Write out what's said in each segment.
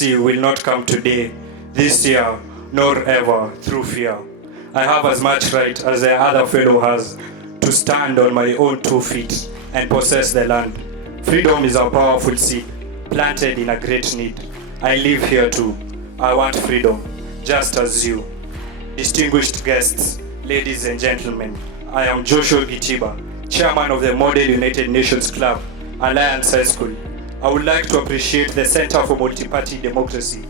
democracy will not come today, this year, nor ever through fear. I have as much right as the other fellow has to stand on my own 2 feet and possess the land. Freedom is a powerful seed planted in a great need. I live here too. I want freedom, just as you. Distinguished guests, ladies and gentlemen, I am Joshua Gitiba, Chairman of the Model United Nations Club, Alliance High School. I would like to appreciate the Center for Multi-Party Democracy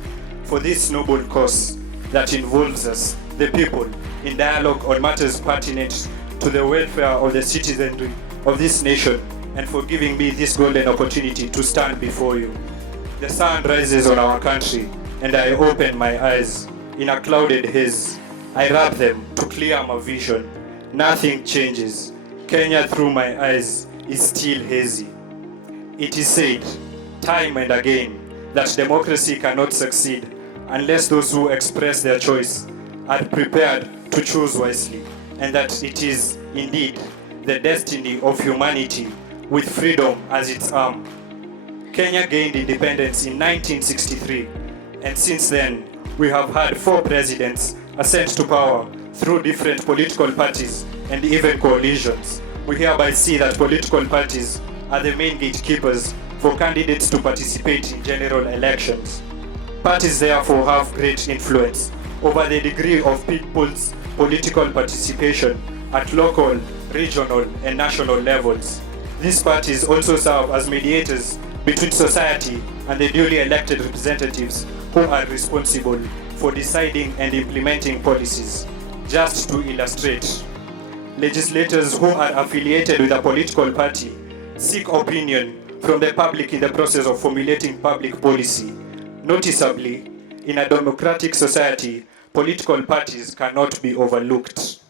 for this noble cause that involves us, the people, in dialogue on matters pertinent to the welfare of the citizenry of this nation, and for giving me this golden opportunity to stand before you. The sun rises on our country, and I open my eyes in a clouded haze. I wrap them to clear my vision. Nothing changes. Kenya through my eyes is still hazy. It is said, time and again, that democracy cannot succeed unless those who express their choice are prepared to choose wisely, and that it is indeed the destiny of humanity with freedom as its arm. Kenya gained independence in 1963, and since then, we have had 4 presidents ascend to power through different political parties and even coalitions. We hereby see that political parties are the main gatekeepers for candidates to participate in general elections. Parties therefore have great influence over the degree of people's political participation at local, regional, and national levels. These parties also serve as mediators between society and the duly elected representatives who are responsible for deciding and implementing policies. Just to illustrate, legislators who are affiliated with a political party seek opinion from the public in the process of formulating public policy. Noticeably, in a democratic society, political parties cannot be overlooked.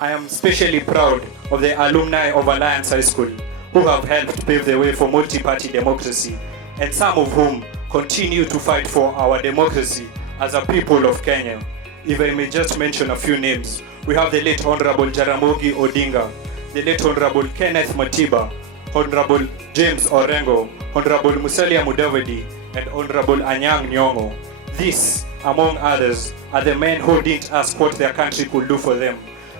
I am especially proud of the alumni of Alliance High School who have helped pave the way for multi-party democracy, and some of whom continue to fight for our democracy as a people of Kenya. If I may just mention a few names, we have the late Honorable Jaramogi Odinga, the late Honorable Kenneth Matiba, Honorable James Orengo, Honorable Musalia Mudavadi, and Honorable Anyang' Nyong'o. These, among others, are the men who didn't ask what their country could do for them,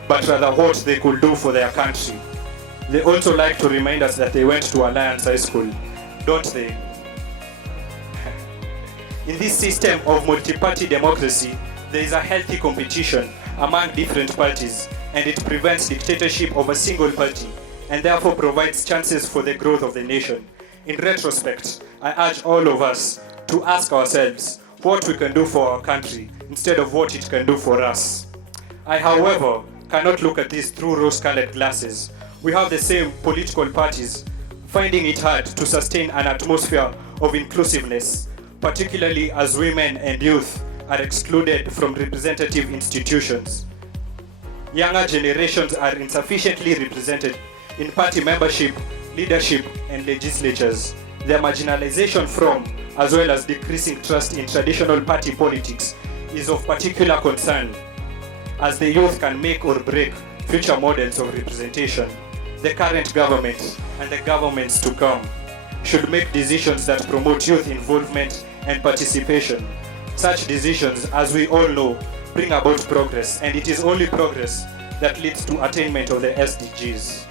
but rather what they could do for their country. They also like to remind us that they went to Alliance High School, don't they? In this system of multi-party democracy, there is a healthy competition among different parties, and it prevents dictatorship of a single party, and therefore provides chances for the growth of the nation. In retrospect, I urge all of us to ask ourselves what we can do for our country instead of what it can do for us. I, however, cannot look at this through rose-colored glasses. We have the same political parties finding it hard to sustain an atmosphere of inclusiveness, particularly as women and youth are excluded from representative institutions. Younger generations are insufficiently represented in party membership, leadership, and legislatures. Their marginalization from, as well as decreasing trust in traditional party politics, is of particular concern, as the youth can make or break future models of representation. The current government and the governments to come should make decisions that promote youth involvement and participation. Such decisions, as we all know, bring about progress, and it is only progress that leads to attainment of the SDGs.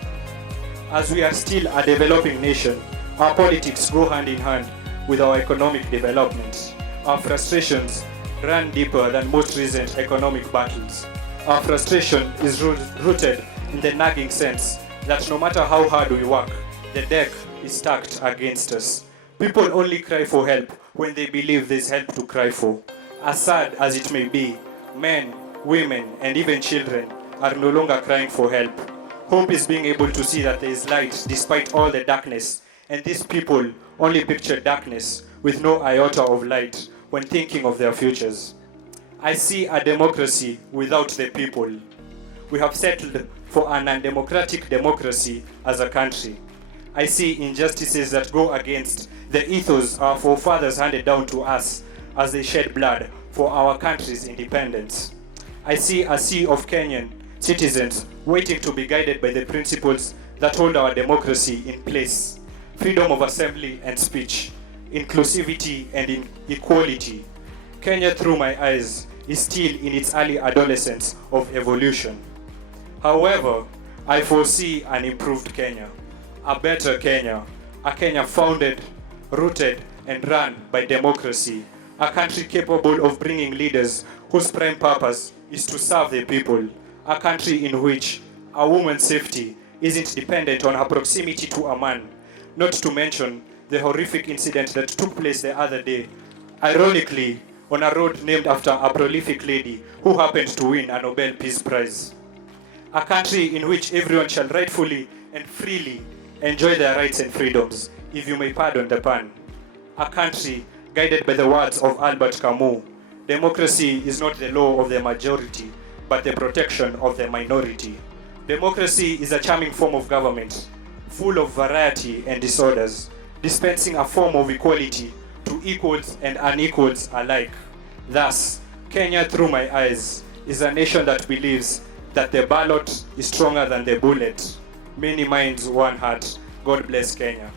As we are still a developing nation, our politics go hand in hand with our economic development. Our frustrations run deeper than most recent economic battles. Our frustration is rooted in the nagging sense that no matter how hard we work, the deck is stacked against us. People only cry for help when they believe there's help to cry for. As sad as it may be, men, women, and even children are no longer crying for help. Hope is being able to see that there is light despite all the darkness, and these people only picture darkness with no iota of light when thinking of their futures. I see a democracy without the people. We have settled for an undemocratic democracy as a country. I see injustices that go against the ethos our forefathers handed down to us as they shed blood for our country's independence. I see a sea of Kenyan citizens waiting to be guided by the principles that hold our democracy in place: freedom of assembly and speech, inclusivity, and equality. Kenya, through my eyes, is still in its early adolescence of evolution. However, I foresee an improved Kenya, a better Kenya, a Kenya founded, rooted, and run by democracy, a country capable of bringing leaders whose prime purpose is to serve the people, a country in which a woman's safety isn't dependent on her proximity to a man, not to mention the horrific incident that took place the other day, ironically, on a road named after a prolific lady who happened to win a Nobel Peace Prize. A country in which everyone shall rightfully and freely enjoy their rights and freedoms, if you may pardon the pun. A country guided by the words of Albert Camus, democracy is not the law of the majority, but the protection of the minority. Democracy is a charming form of government, full of variety and disorders, dispensing a form of equality to equals and unequals alike. Thus, Kenya, through my eyes, is a nation that believes that the ballot is stronger than the bullet. Many minds, one heart. God bless Kenya.